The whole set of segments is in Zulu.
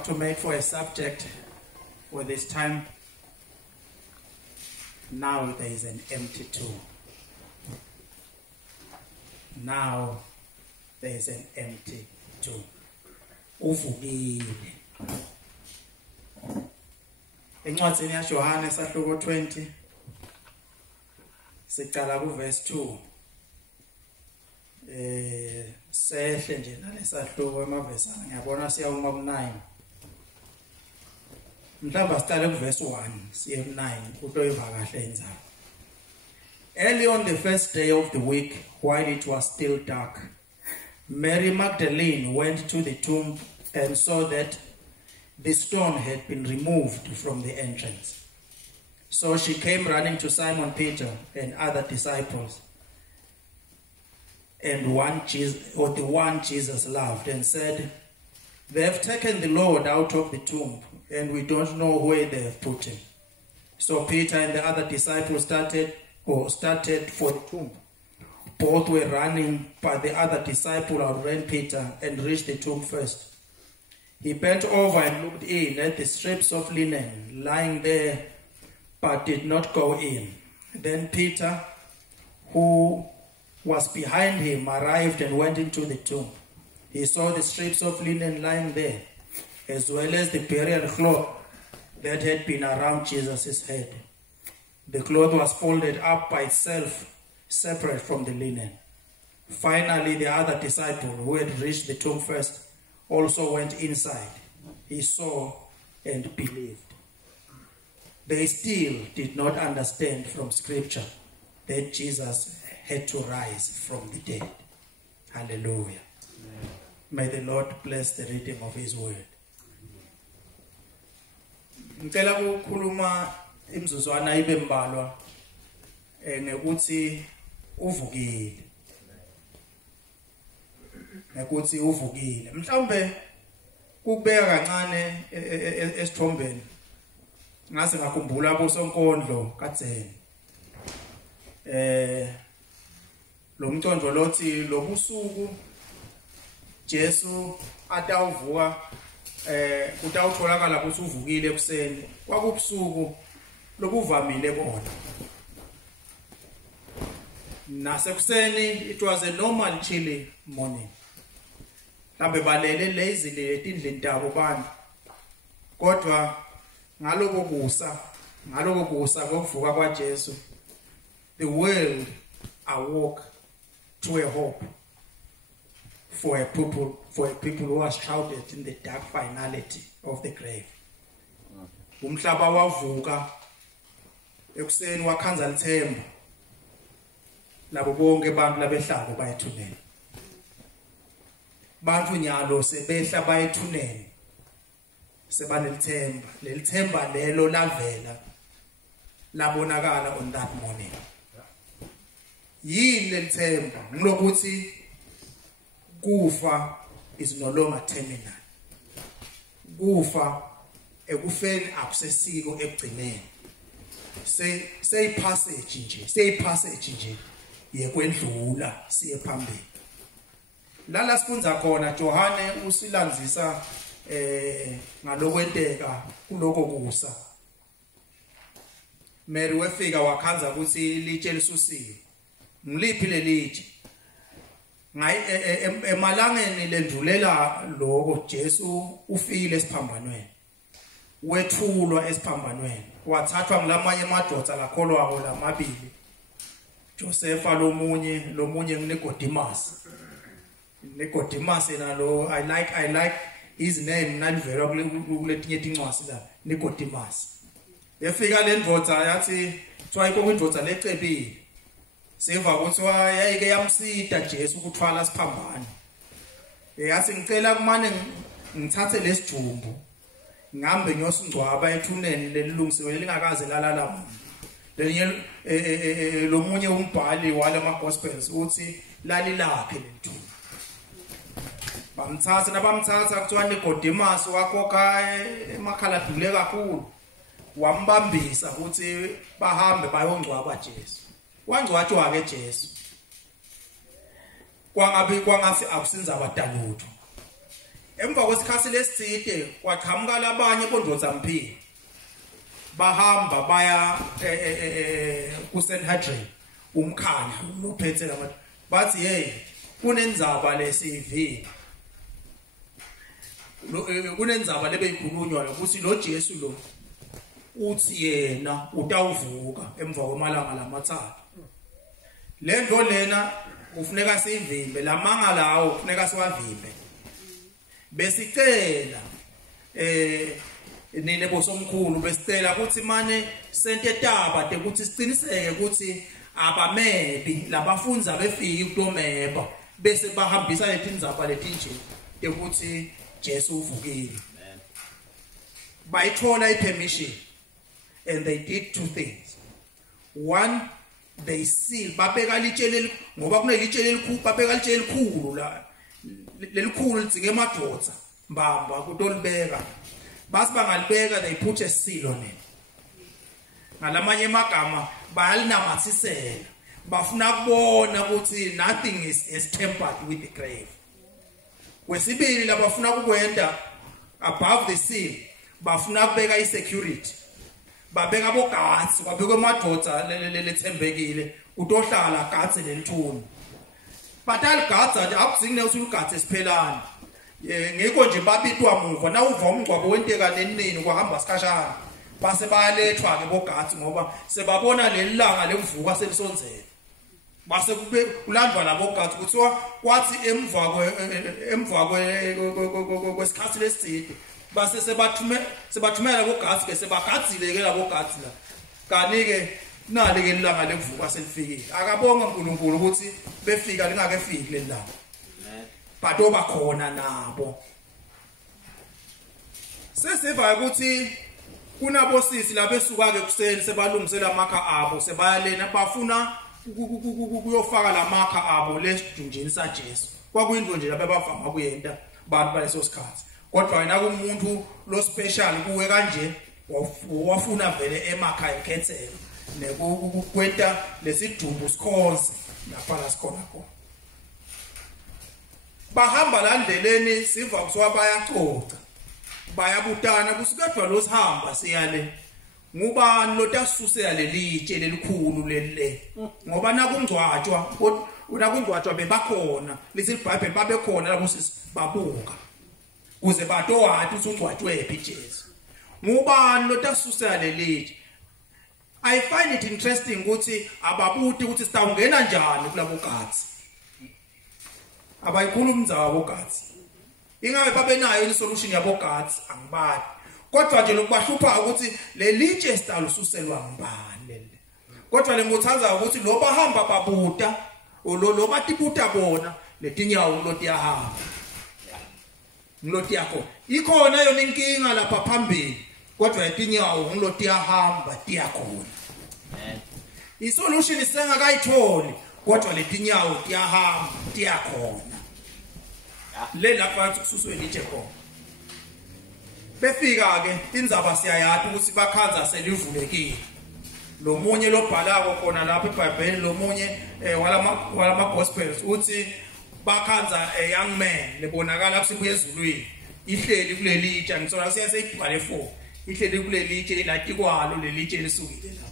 want to make for a subject for this time. Now there is an empty tomb. Now there is an empty tomb. Uvukile. Encwadini yaJohane esahluko 20 sicala ku verse 2. Sehle nje nalesahluko emavesi ngiyabona siyawuma ku9. Mhlamba sicale ku verse 1 siye ku9 utoyiva kahle inzalo. Early on the first day of the week, while it was still dark, Mary Magdalene went to the tomb and saw that the stone had been removed from the entrance. So she came running to Simon Peter and other disciples, and the one Jesus loved, and said, "They have taken the Lord out of the tomb, and we don't know where they have put him." So Peter and the other disciples started for the tomb. Both were running, but the other disciple outran Peter and reached the tomb first. He bent over and looked in at the strips of linen lying there, but did not go in. Then Peter, who was behind him, arrived and went into the tomb. He saw the strips of linen lying there, as well as the burial cloth that had been around Jesus' head. The cloth was folded up by itself, separate from the linen. Finally, the other disciple, who had reached the tomb first, also went inside. He saw and believed. They still did not understand from Scripture that Jesus had to rise from the dead. Hallelujah. Amen. May the Lord bless the reading of His word. Ngicela ukukhuluma imizuzwana ibe mbalwa ngekuthi uvukile. Ngekuthi uvukile. Mhlawumbe kubeka kancane esithombeni. Ngase ngakhumbula kusonkondlo kadzeni. Lo mconjo lothi lobusuku Jesu atawuvuka utawutholakala ukuthi uvukile ekuseni. Kwakubusuku lokuvamile bona. Nasekuseni it was a normal chilly morning. Mhlambe balele lazily etindlini tabo bantu. Kodwa ngaloko kusa kokuvuka kwaJesu, the world awoke to a hope for a people who are shrouded in the dark finality of the grave. Umhlaba wavuka ekuseni wakhanza lithemba labo bonke abantu labehlabo bayethuneni. Bantu nyalo sebehla bayethuneni. Sebanelithemba, lelithemba lelo lavela labonakala on that morning. Yini lelithemba? Ngilokuthi kufa is no longer terminal. Kufa ekufeni akusesiko ekugcineni. Say passage nje yekwendlula siye phambili. Lala sifunza khona Johane usilandzisa ngalokwenteka kuloko kusa. Mary wefika wakhanza ukuthi litshe lisusiwe. Ngiliphi lelitshe? Emalangeni lendlulela lokho Jesu ufile esiphambanweni. Wethulwa esiphambanweni. Wathathwa ngilamanye amadoda lakholwayo lamabili. Josepha lomunye nguNicodemus. Nicodemus nalo I like his name nalivela kuletinye tincwadi la Nicodemus. Yefika le ndoda yathi kuthiwa indoda lecebile. Seva kuthiwa yayike yamsida Jesu ukuthwala siphambane. Yathi ngicela kumane ngithathe lesijumbu ngihambe ngiyosingcwaba ethuneni lelilungisiwe lingakaze lalala. Lelinye lomunye umbhali wale gospels uthi lalilaphe lelithuna. Bamthatha kuthiwa Nicodemus wakhokha emakhala dule kakhulu. Wambambisa ukuthi bahambe bayongcwaba Jesu. Wangcwatshwa ke Jesu. Kwangathi akusinza abadalutho. emva kwesikhathi lesitsite kwaqhamuka labanye bondvodzamphi bahamba baya ku Sanhedrin umkhandlu lophethe labantu bathi hey kunendzaba lesivile kunendzaba lebeyikhulunywa ukuthi lo Jesu lo uthi yena utawuvuka emva kwemalanga lamathathu lento lena ufuneka sivimbe lamanga lawo ufuneka siwavimbe besicela nine bosomkhulu besicela ukuthi manje sente taba ukuthi siqiniseke ukuthi abamebi labafundza befiki kutomeba bese bahambisa letindzaba letinje ukuthi Jesu uvukile bayithola ipermission and they did two things. One, they seal babeka litshele ngoba kunelitshele elikhulu babeka litshele elikhulu la lelikhulu lidzinge emadvodza mbamba kutolibeka basi bangalibeka they put a seal on it ngalamanye amagama bayalinamathisela bafuna kubona ukuthi nothing is tempered with the grave. Kwesibili labafuna kukwenda above the seal bafuna kubeka isecurity babeka boguards babeka emadvodza lethembekile utohlala guards lelithuni batal guards akuzinge uthi uguards esiphelana ngikho nje babitwa muva na uva umgcwabo wenteka nenini kwahamba sikhashana base bayalethwa ke boguards ngoba sebabona lelilanga lemvuka selisonzela base kube kulandwa labo guards kuthiwa kwathi emva kwesikhathi lesitsite base sebathumela boguards ke sebagadzile ke labo guards la kanike nale ke lilanga lemvuka selifikile akabonga uNkulunkulu ukuthi befika lingakefiki lelilanga badoba khona nabo sesiva ukuthi kunabosisi labesuka ke kuseni sebalungisela amakha abo sebayalena bafuna kuyofaka lamakha abo lesidunjini saJesu kwakuyindlu nje labebavama kuyenta bantu baleso sikhathi kodwa wena kumuntu lo special kuwe kanje wafuna vele emakha ekhethelo nekukwenta lesidumbu sikhonze lapha sikhona khona bahamba la ndleleni siva kuswa bayacoca bayabutana kusikadwa lo sihamba siyale ngubani lotasuse lelitshe lelikhulu lele ngoba nakungcwatshwa nakungcwatshwa bebakhona lesiBhayibheli babekhona lapho babuka kuze batowati usungcwatshwe phi Jesu ngubani lotasuse lelitshe. I find it interesting ukuthi ababuti ukuthi sitawungena njani kulabo guards abayikhuluma umdzawa boguards ingabe babenayo isolution yabo guards angibali kodwa nje lokubahlupha ukuthi lelitshe sitalususelwa ngibani lele kodwa lengothanza ukuthi lo bahamba babuta lo batibuta bona letinyawo ngiloti yahamba ngiloti yakho ikhona yona inkinga lapha phambili kodwa letinyawo ngiloti yahamba tiyakhona isolution isengakayitholi kodwa letinyawo tiyahamba tiyakhona le lapha kususwe litshe khona befika ke indzaba siyayathi ukuthi bakhanza selivulekile lo munye lobhalako khona lapha eBhayibheli lo munye walama gospels uthi bakhanza a young man lebonakala kusibuye ezulwini ihleli kulelitshe ngithola siyaseyibhale 4 ihleli kulelitshe ilatikwalo lelitshe lisukile lapha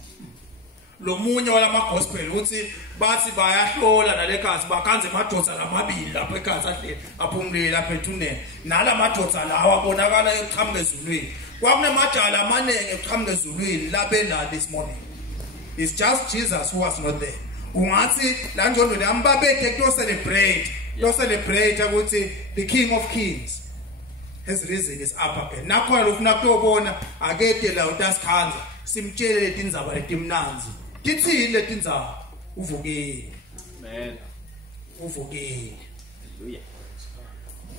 lo munye walama gospel uthi bathi bayahlola nalekhazi bakhanze emadvodza lamabili lapha ekhazi ahleli aphumulile lapha ethuneni nalamadvodza lawa abonakala eqhamuka ezulwini kwakunemajala amanenge eqhamuka ezulwini lapha this morning. It's just Jesus who was not there. Ungathi la njondo lambabethe to celebrate ukuthi the King of Kings has risen is up again. Nakhona lokufuna kutobona akede la utasikhanza simtshele letindzaba letimnanzi tithini letindzaba uvukile amen uvukile haleluya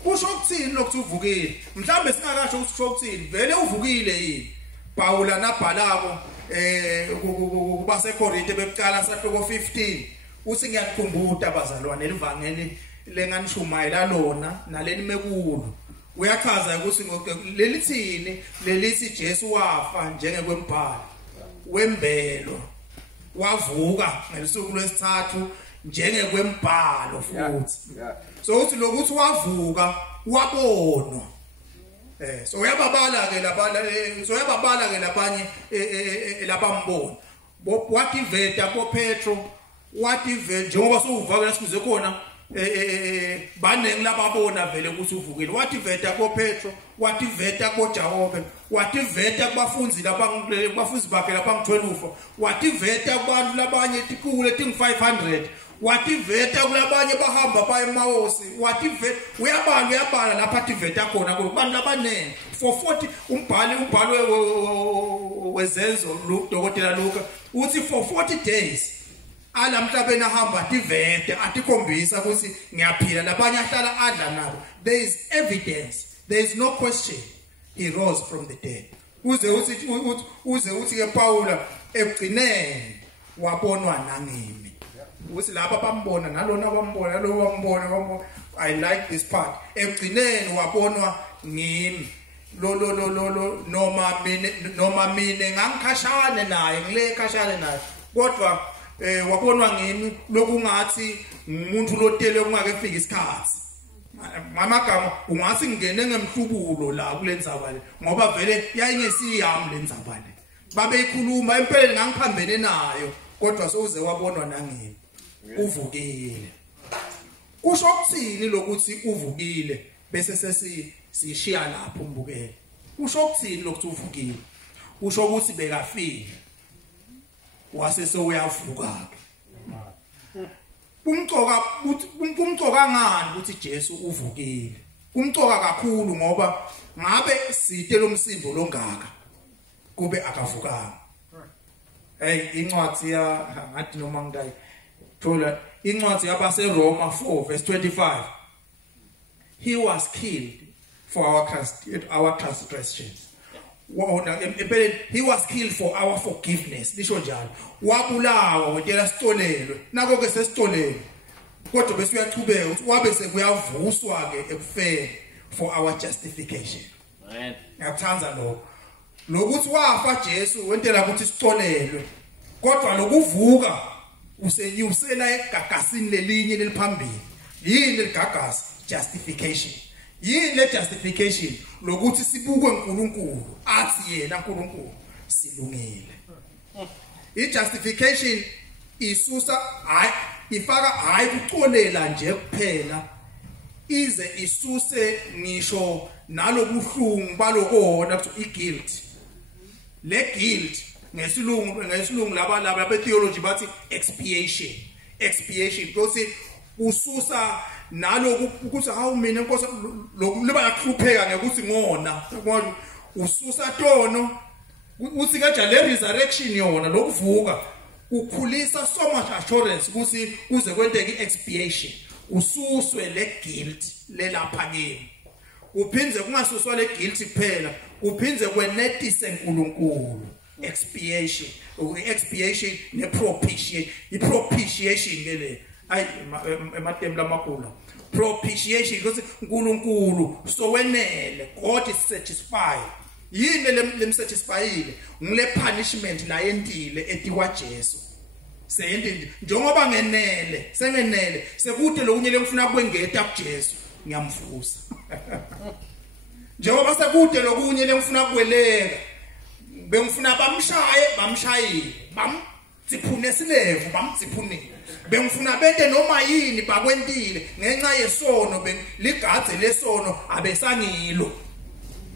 kusho ukuthini lokuthi uvukile mhlambe singakasho ukuthi kusho ukuthini vele uvukile yini Paula nabhalako kubaseKorinte beqala sahloko 15 uthi ngiyakukhumbula abazalwane elivangeli lenganishumayela lona naleni mekulu uyachaza ukuthi lelithini lelithi Jesu wafa njengekwembhalo wembelo wavuka ngelisuku lwesithathu njengekwembhalo futhi so uthi lokuthi wavuka wabonwa so uyababala ke labanye labambona wathi veta ko Petro wathi vele njengoba sowuvakela sikuze khona baningi lababona vele ukuthi uvukile wathi veta ko Petro wathi veta ko Jakobe wathi veta kubafundi kubafundi bakhe lapha ngu12 wathi veta kubantu labanye tikule ting 500 wathi veta kulabanye bahamba baye eMawosi wathi veta uyabala lapha athi veta khona kubantu labanene for 40 umbhalo wezenzo Dr. Luka uthi for 40 days alamhlabeni ahamba athi veta atikhombisa ukuthi ngiyaphila labanye ahlala adla nabo there is evidence there is no question he rose from the dead uze uthi ke Paula egcinene wabonwa nangimi uthi lapha bambona nalona bambona lo bambona I like this part egcinene wabonwa ngimi lo noma mina ngangikhashane naye ngile khashane naye kodwa wabonwa ngimi lokungathi umuntu lotele kungake fika isikhathi mamagama ungathi ngene ngemhlubulo la kulendzaba le ngoba vele yayingesiyami lendzaba le babeyikhuluma empeleni ngangiphambene nayo kodwa sowuze wabonwa nangimi uvukile kusho ukuthini lokuthi uvukile bese sishiya lapho umbukele kusho ukuthini lokuthi uvukile kusho ukuthi bekafile wase sewuyavuka kumcoka ngani ukuthi Jesu uvukile kumcoka kakhulu ngoba ngabe site lomsindo longaka kube akavukanga incwadi ngathi noma ngidayi thola incwadi yabase Roma 4 verse 25 he was killed for our transgressions he was killed for our forgiveness lisho njalo wabulawa wetela sitolelwe nako ke sesitolelwe kodwa bese uyachubeka ukuthi wabe sekuyavuswa ke ekufeni for our justification amen ngiyathanza lokuthi wafa Jesu wentela ukuthi sitolelwe kodwa lokuvuka usenyusela egagasini lelinye leliphambili yini ligagasi justification yini le justification lokuthi sibukwe uNkulunkulu athi yena uNkulunkulu silungile i-justification isusa ifaka hayi kucolela nje kuphela ize isuse ngisho nalobuhlungu balokona ukuthi i-guilt le guilt ngesilungu laba be-theology bathi expiation because ususa naloku ukuthi hawu mina inkosi lokuba yakhlupheka ngekuthi ngona ususa tono uthi kaja le resurrection yona lokuvuka ukhulisa so much assurance ukuthi uze kwenteke i-expiation ususwe le guilt lelapha kimi uphindze kungasuswa le guilt kuphela uphindze kwenetise uNkulunkulu expiation ne-propitiation i-propitiation ngele ayi ematembu lamakhulu propitiation ukuthi uNkulunkulu sowenele God is satisfied yini lemsatisfyile ngile punishment la yentile etiwa Jesu seyentile njengoba sengenele sekude lokunye lengifuna kwengeta kuJesu ngiyamvusa njengoba sekude lokunye lengifuna kweleka bengifuna bamshayile bamtsiphune silevu bamtsiphune bengifuna bente noma yini bakwentile ngenxa yesono ligadze lesono abesangilo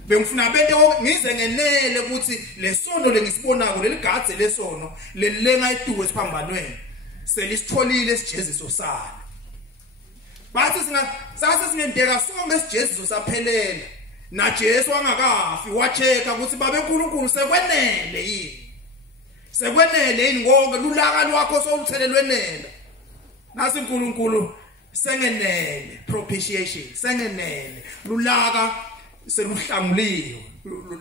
bengifuna bente ngize ngenele ukuthi lesono lengisibonako leligadze lesono lelenga iduwe siphambanweni selisitholile sijeziso salo bathi sase singendeka sonke sijeziso saphelele na Jesu angakafi wacheka ukuthi babe uNkulunkulu sekwenele yini sekwenele yini konke lulaka lwakho soluthelelwenela nasi uNkulunkulu sengenele propitiation sengenele lulaka seluhlanguliwe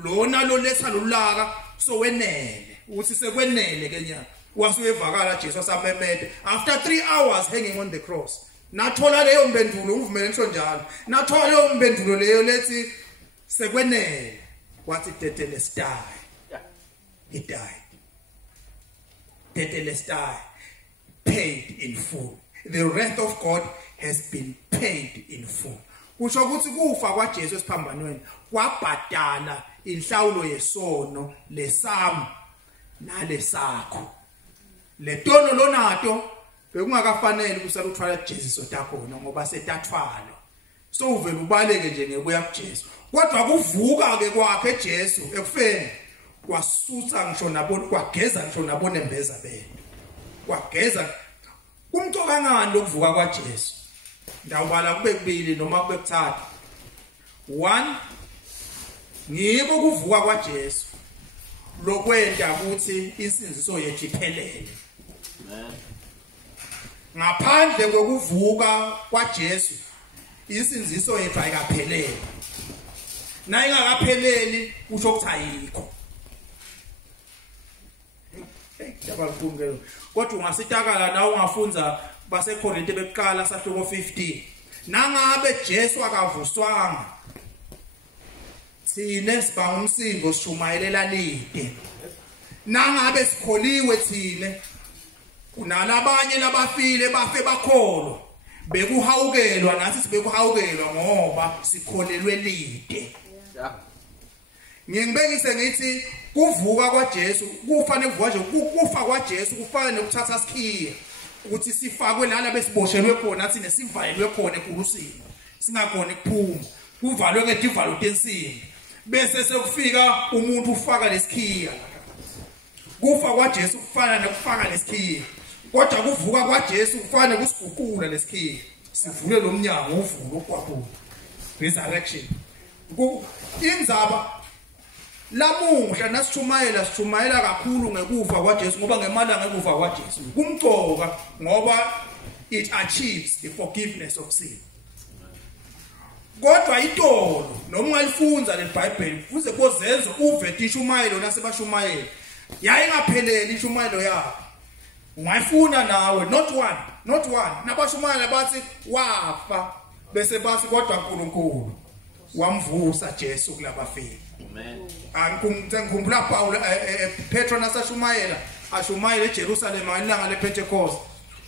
lona lo letha lulaka sowenele ukuthi sekwenele kenya wasuyevakala Jesu asamemede after 3 hours hanging on the cross nathola leyo mbendulo uvumele ngisho njalo nathola leyo mbendulo leyo lethi sekwenele wathi tetelestai he died tetelestai paid in full The wrath of God has been paid in full. Kusho ukuthi kufa kwaJesu esiphambanweni kwabhadala inhlawulo yesono lesami nalesakho. Letono lonato bekungakafanele kusala uthwala uJesu otakhona ngoba setathwala. So uvela ubaleke nje ngekuya kuJesu. Kodwa kuvuka ke kwakhe eJesu ekufeni kwasusa ngisho nabona kwageza ngisho nabona embeza bene. Kwageza kumcoka ngani lokuvuka kwaJesu. Ndawubala kube kubili noma kube kuthathu. 1 ngiko kuvuka kwaJesu lokwenda ukuthi insinziso yethu iphelele. Amen. Ngaphandle kokuvuka kwaJesu insinziso yethu ayikaphelele. Na ingakapheleli kusho ukuthi ayikho. Yabalungelo. Kodwa ungasitakala na ungafunza baseKorinte beqala sahluko 15. Nangabe Jesu akavuswanga sine sibanga umsindo sishumayelela lide. Nangabe sikholiwe thine kunalabanye labafile bafe bakholo bekuhawukelwa nathi sibekuhawukelwa ngoba sikholelwe lide. Ngiyibekise ngithi kuvuka kwaJesu kufanele kuvuka nje kufa kwaJesu kufanele nokuthatha sikhiye ukuthi sifakwe lana besiboshelwe khona athi nesivalelwe khona ekurusini singakona ukuphuma kuvalwe ngetivalo tensimbi bese sekufika umuntu ufaka lesikhiya. Kufa kwaJesu kufana nokufaka lesikhiya kodwa kuvuka kwaJesu kufana kusiguqula lesikhiya sivule lo mnyango uvulo kwaphula resurrection. Inzaba lamuhla nasishumayela kakhulu ngekufa kwaJesu ngoba ngemali ngekufa kwaJesu kumcoka ngoba it achieves the forgiveness of sin. Kodwa itolo noma ungalifunza leBhayibheli kuze kozenze uve ishumayelo nasebashumayela yayingapheleli ishumayelo yakho. Ungayifuna nawe not one nabashumayela bathi wafa bese bathi kodwa uNkulunkulu wamvusa Jesu kulabafile. Amen. Ngikhumbula Paul Petro nasashumayela ashumayela eJerusalem ilanga lePentecost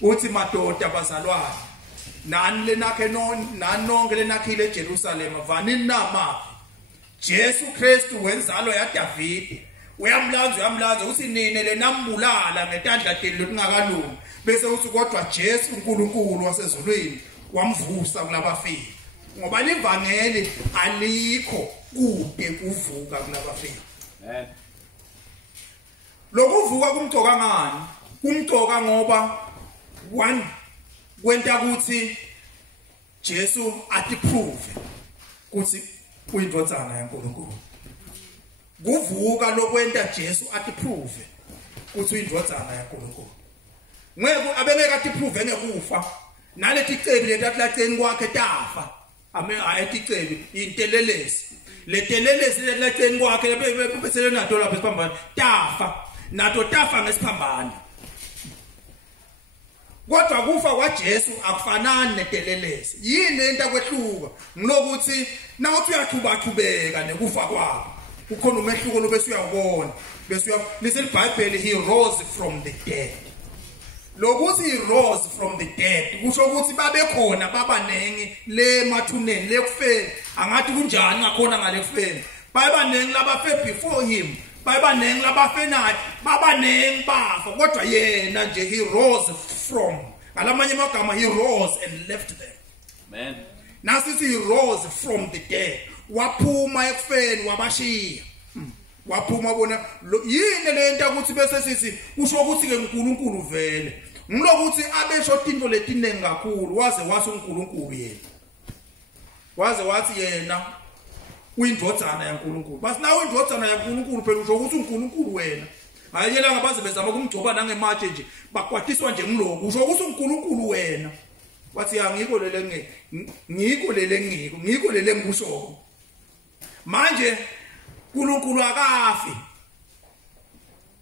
uthi madoda bazalwane nani lenakhe nanonke lenakhile eJerusalem vanini nama Jesu Kristu wenzalo yaDavid uyamlanza uthi nini lenambulala ngetandla deli lokungakalungi bese uthi kodwa Jesu uNkulunkulu wasezulwini wamvusa kulabafile ngoba livangeli alikho kude kuvuka kulabafile. Amen. Lokuvuka kumcoka ngani? Kumcoka ngoba 1 kwenta ukuthi Jesu atiprove ukuthi uyindodana yaNkulunkulu. Kuvuka lokwenta Jesu atiprove ukuthi uyindodana yaNkulunkulu. Ngeke abengeke atiprove ngekufa. Nalethi cebi letahlaceni kwakhe tafa. Ayeticebi intelelesi. Letelelesi letahlaceni kwakhe bese nato lapha esiphambana tafa. Nato tafa ngesiphambana. Kodwa kufa kwaJesu akufanani netelelesi. Yini lento akwehluka? Ngilokuthi nawuthi uyaqhubeka nekufa kwakho. Ukhona umehluko lo bese uyabona. Bese lise iBhayibheli he rose from the dead. Lokuthi he rose from the dead kusho ukuthi babekhona babanengi le mathuneni lekufeni angathi kunjani ngakhona ngale kufeni babanengi labafe before him babanengi labafe naye babanengi bafa kodwa yena nje he rose from ngalamanye amagama he rose and left them. Amen. Nasithi he rose from the dead waphuma ekufeni wabashiya waphuma bona yini lento ukuthi bese sithi usho ukuthi ke uNkulunkulu vele ngilokuthi abesho into letinengi kakhulu waze wase uNkulunkulu yena waze wathi yena uyindodana yaNkulunkulu basi nawe uyindodana yaNkulunkulu phela usho ukuthi uNkulunkulu wena ayela ngabaze bezama ukumgcoba nangematshe nje bakwatiswa nje ngiloku usho ukuthi uNkulunkulu wena wathi ngiko lele ngikusho manje uNkulunkulu akafi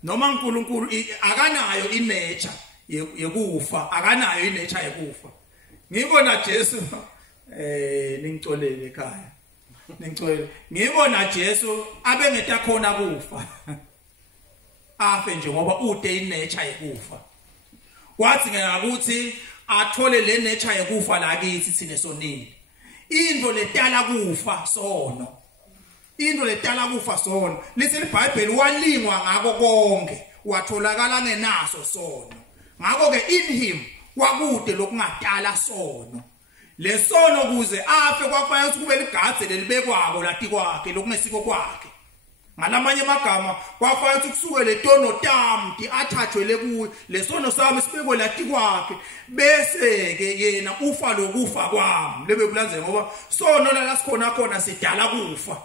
noma uNkulunkulu akanayo inature yekufa akanayo inature yekufa ngibona Jesu ningixolele ekhaya ningixolele ngibona Jesu abengeta khona kufa afe nje ngoba ude inature yekufa kwathi ngakuthi athole le nature yekufa la kithi thine sonile. Into letala kufa sono. Into letala kufa sono. Lithi iBhayibheli walingwa ngako konke, watholakala ngenaso sono. Ngako ke in him kwakude lokungadala sono. Lesono kuze afe kwafanele ukuthi kube ligadze lelibekwako lati kwakhe lokungesiko kwakhe. Ngalamanye amagama kwafanele ukuthi kusuke letono tamti athathwele kuye lesono sami sibekwe lati kwakhe bese ke yena ufa lokufa kwami lebe kulandzela ngoba sono la sikhona khona sidala kufa.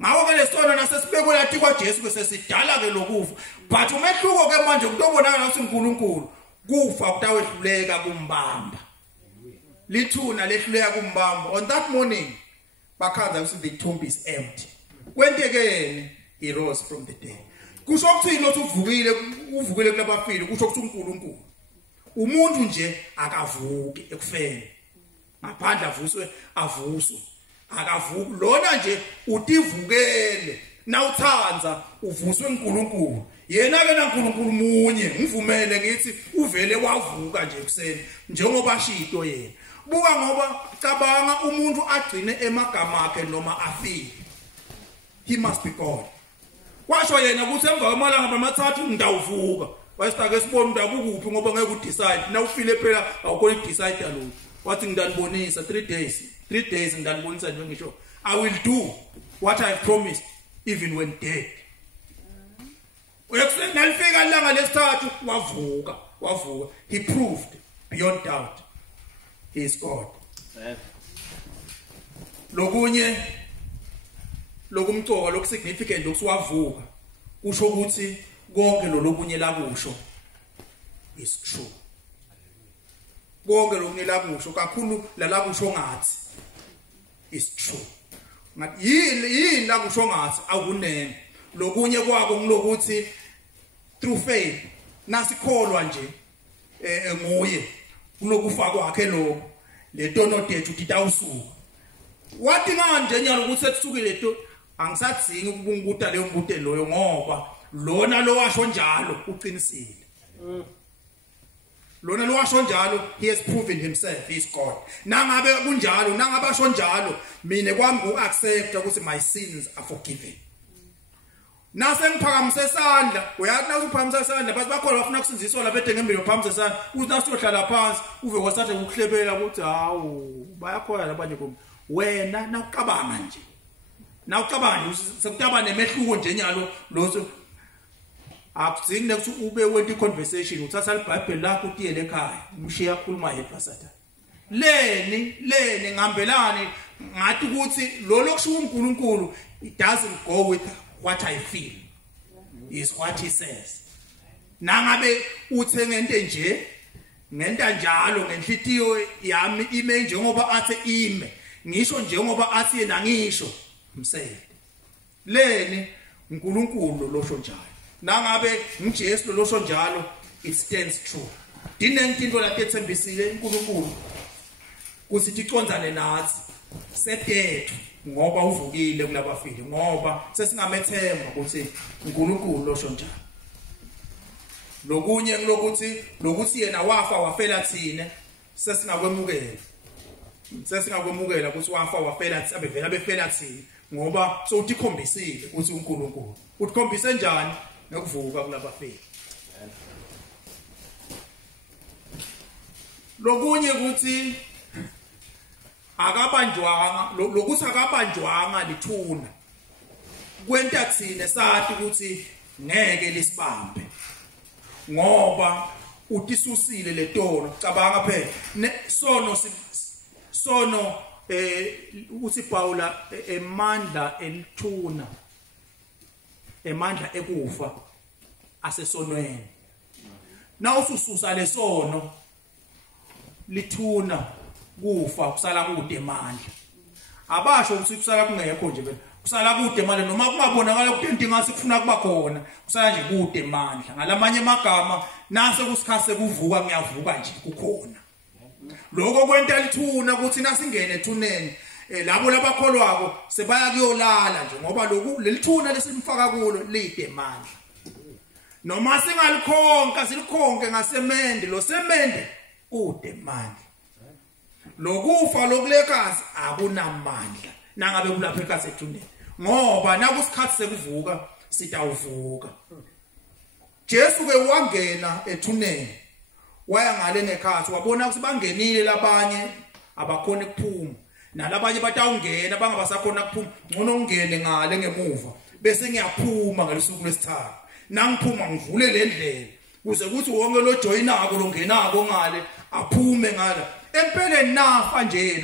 Ngako ke lesono nasesibekwe lati kwa Jesu bese sidala ke lokufa. But umehluko ke manje kutobonakala ukuthi uNkulunkulu kufa kutawehluleka kumbamba. Lithuna lehluleka kumbamba. On that morning bakhanza ukuthi the tomb is empty. Kwentekene he rose from the dead. Kusho ukuthi nothi uvukile kulabafile kusho ukuthi uNkulunkulu. Umuntu nje akavuki ekufeni. Ngaphandle avuswe akavuki lona nje utivukele nawuthanza uvuswe uNkulunkulu. Yena ke naNkulunkulu munye ngivumele ngithi uvele wavuka nje ekseni njengoba shito yena. Buka ngoba cabanga umuntu agcine emagama akhe noma afile. He must be God. Washo yena ukuthi emva kwamalanga amathathu ngidawuvuka. Wasitake sibone ndakukuphi ngoba ngeke udecide. Na ufile phela awukho decide alone. Wathi ngidanibonisa 3 days. 3 days ngidanibonisa nje ngisho I will do what I promised even when dead. Uyekuseni nalifika ilanga lesithathu wavuka. He proved beyond doubt he is God. Lokunye lokumcoka lokusignificant lokusiwavuka kusho ukuthi konke lokunye lakusho is true. Konke lokunye lakusho kakhulu lalakusho ngathi is true. Ngathi yini lakusho ngathi akunene. Lokunye kwako ngilokuthi through faith nasikholwa nje nguye kunokufa kwakhe lo letono tethu titawusuka. Wathi manje nyalo ukuthi sekusukile to angisathingi ukubunguta leyo mbute loyo ngoba lona lo washo njalo uqinisile. Lona lo washo njalo he has proven himself he is God. Nangabe kunjalo nangabe asho njalo mina kwami uaccept ukuthi my sins are forgiven. Nase ngiphakamise isandla uyathi naso uphakamise isandla base bakhona bafuna kusinziswa lapha edengembele uphakamise isandla uthi nasohlala phansi uve kwasathe ukuhlebela ukuthi hawu bayakhona labanye kumbe wena nawucabanga nje sekutaba nemehluko nje nyalo loso akudzingi ukuthi ube went conversation uthatha iBhayibheli lakho utiyele ekhaya umshiya akhuluma yedwa Sathane leni ngihambelani ngathi ukuthi lo lokusho uNkulunkulu it doesn't go with what I feel is what he says. Nangabe uthe ngento nje ngenta njalo ngenhlitiyo yami ime njengoba athe ime ngisho njengoba athi yena ngisho umsele leni uNkulunkulu losho njalo nangabe uJesu losho njalo it stands true. Dinentinto lathethembisile uNkulunkulu kusithi icondzane nathi sedethu ngoba uvukile kulabafile ngoba sesingamethemba ukuthi uNkulunkulu losho njalo. Lokunye lokuthi yena wafa wafela thina sesingakwemukela ukuthi wafa wafela abevela befela thina ngoba sokutikhombisile ukuthi uNkulunkulu utikhombise njani nokuvuka kulabafile. Lokunye ukuthi akabanjwanga lithuna kwenta thina sathi ukuthi ngeke lisibambe ngoba utisusile letono cabanga phela sono uthi Paula emandla elithuna emandla ekufa asesonweni na usususa lesono lithuna kufa kusala kude emandla abasho ukuthi kusala kungekho nje phela kusala kude emandla noma kungabonakala ukuthi into ingase kufuna kuba khona kusala nje kude emandla ngalamanye amagama nase kusikhase kuvuka ngiyavuka nje kukhona lokho kwenta lithuna ukuthi nasingene ethuneni labo labakholwako sebaya kuyolala nje ngoba lokhu lelithuna lesimfaka kulo lide emandla noma singalikhonka silikhonke ngasemende lo semende udemandla lokufa lokulekazi akunamandla nangabe kulapha ekhasi ethuneni ngoba nakusikhathi sekuvuka sitawuvuka Jesu ke wangena ethuneni waya ngale ngekhasi wabona ukuthi bangenile labanye abakhona ukuphuma nalabanye batawungena bangabasakhona ukuphuma ngcono ungene ngale ngemuva bese ngiyaphuma ngalesuku lesithathu nangiphuma ngivule le ndlela kuze kuthi wonke lo joinako lo ngenako ngale aphume ngala empeleni nafa nje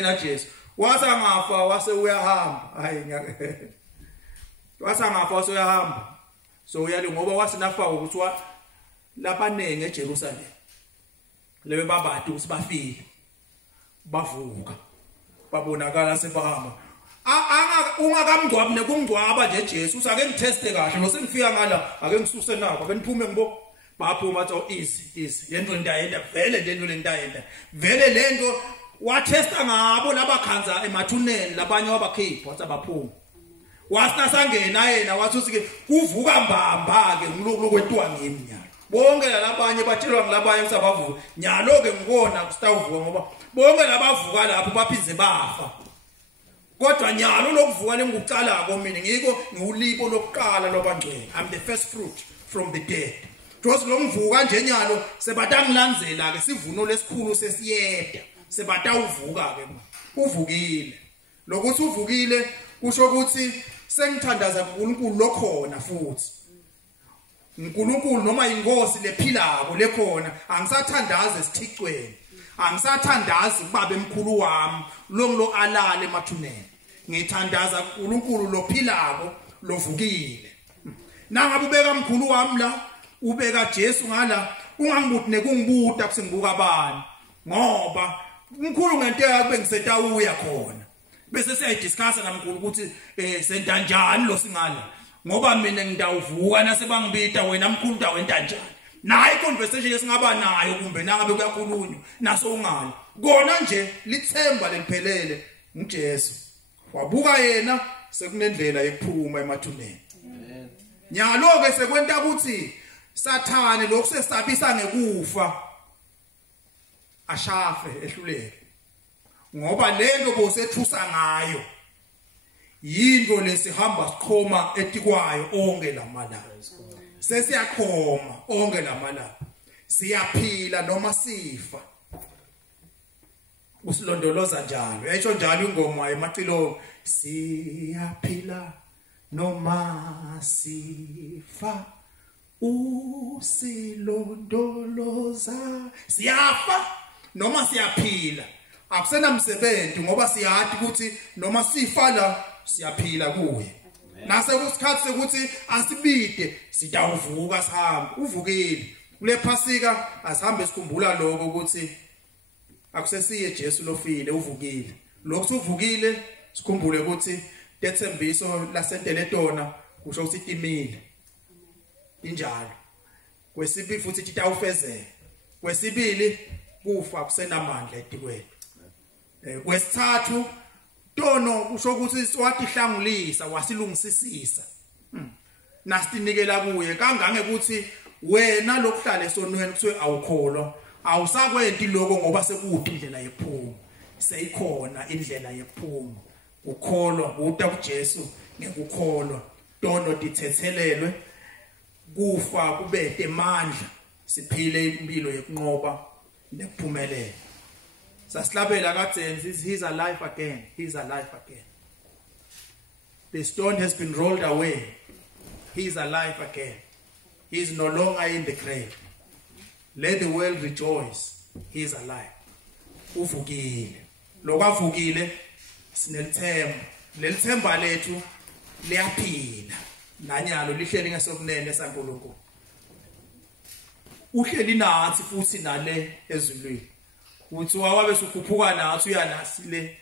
na Jesu wasangafa wase uyahamba hayi wasangafa wase uyahamba so uyali ngoba wasinafa ukuthi labanenge eJerusalem lebe babade ukuthi bafile bavuka babonakala sebahamba ungakamngcwabi nekungcwaba nje Jesu usake ngiteste kahle lo sengifika ngala ake ngisuse nako ake niphume ngibo baphuma bathi easy lento ndayenda vele lento lentayenda vele lento wathesta ngabo labakhanza emathuneni labanye wabakhipha wathi abaphuma wasina sangena yena wathi usike kuvuka mbamba ke ngilokwetwa ngimi nyalo bonke labanye batshelwa ngilabanye ukuthi abavuka nyalo ke ngikona kusitawuvuka ngoba bonke labavuka lapho baphinze bafa kodwa nyalo lokuvuka lengikuqalako mina ngiko ngiulipo lokuqala lobangcwele I'm the first fruit from the dead Jos lo mvuka nje nyalo sebatangilandzela ke sivuno lesikhulu sesiyeda sebatawuvuka ke uvukile lokuthi uvukile kusho ukuthi sengithandaza uNkulunkulu lokhona futhi uNkulunkulu noma inkosi lephilako lekhona angisathandaza esithicweni angisathandazi ubaba emkhulu wami lo alale emathuneni ngithandaza uNkulunkulu lophilako lovukile nangabe ubeka mkhulu wami la ubeka Jesu ngala ungangibuthi nekungibuta kusengibuka abani ngoba umkhulu ngento yakube ngisetawuya khona bese siyayidiscussa namkhulu ukuthi senta kanjani lo singala ngoba mina ngidawuvuka nasebangibita wena mkhulu utawenta njani nayi conversation esingaba nayo kumbe nangabe kuyakhulunywa naso ungala kona nje lithemba leliphelele uJesu wabuka yena sekunendlela yokuphuma emathuneni amen nyalo ke sekwenta ukuthi Sathane lokho sesabisa ngekufa ashafe ehluleke ngoba lento bosethusa ngayo yinto lesihamba sikhoma etikwayo onke lamalanga sesiyakhoma onke lamalanga siyaphila noma sifa usilondoloza njalo yayisho njalo ingoma emacilongo siyaphila noma sifa usilondoloza siyafa noma siyaphila akusena msebenzi ngoba siyathi ukuthi noma sifa la siyaphila kuye nase kusikhathi sekuthi asibide sitawuvuka sihamba uvukile kule phasika asihambe sikhumbula lokho ukuthi akusesiye Jesu lofile uvukile lokho uvukile sikhumbule ukuthi tethembiso lasenteletona kusho ukuthi timile injalo kwesibili futhi titawufezela kwesibili kufa kusenamandla etikwethu kwesithathu tono kusho ukuthi wathi hlangulisa wasilungisisisa nasinikela kuye kangange ukuthi wena lokuhlala esonweni kuthiwe awukholwa awusakwenti lokho ngoba sekuphi indlela yephuma seyikhona indlela yephuma ukholwa uta kuJesu ngekukholwa tono dithethelelwe kufa kubete amandla siphile impilo yokunqoba nekuphumelela sasilabela kadzeni he's alive again the stone has been rolled away he's alive again he's no longer in the grave let the world rejoice he's alive uvukile lokavukile sinelithemba lelithemba lethu liyaphila nanyalo lihleli ngasokunene saNkulunkulu uhleli nathi futhi nale ezulwini uthi wabe sukhuphuka nathi uyanasile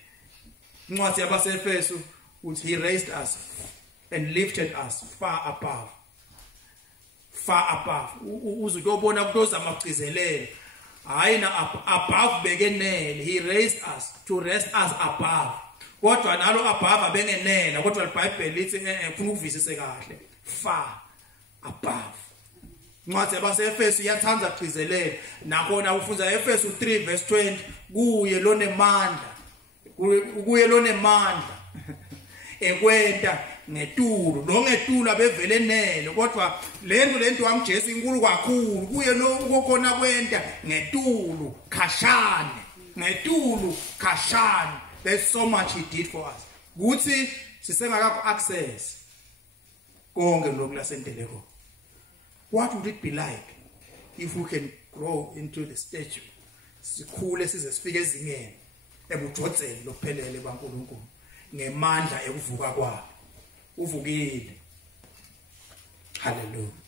incwadi yabaseFeso uthi he raised us and lifted us far above uzutobona kutozama kucizelele hayi na above bekenele he raised us to rest us above kodwa nalo above abengenena kodwa iBhayibheli lithi ufuna ukuvisise kahle far above Incwadi yabaseEfesu iyathanda kugcizelela nakhona ufunza eEfesu 3 verse 20 kuye lonemandla ekwenta ngetulu lo ngetulu abevele nele kodwa lento wamJesu inkulu kakhulu kuye lo ukona kwenta ngetulu khashane there's so much he did for us kuthi sisengaka access konke lokulasendele. What would it be like if we can grow into the stature sikhule size sifike ezingeni ebujodzeni lokuphelele baNkulunkulu ngemandla ekuvuka kwakhe uvukile. Hallelujah.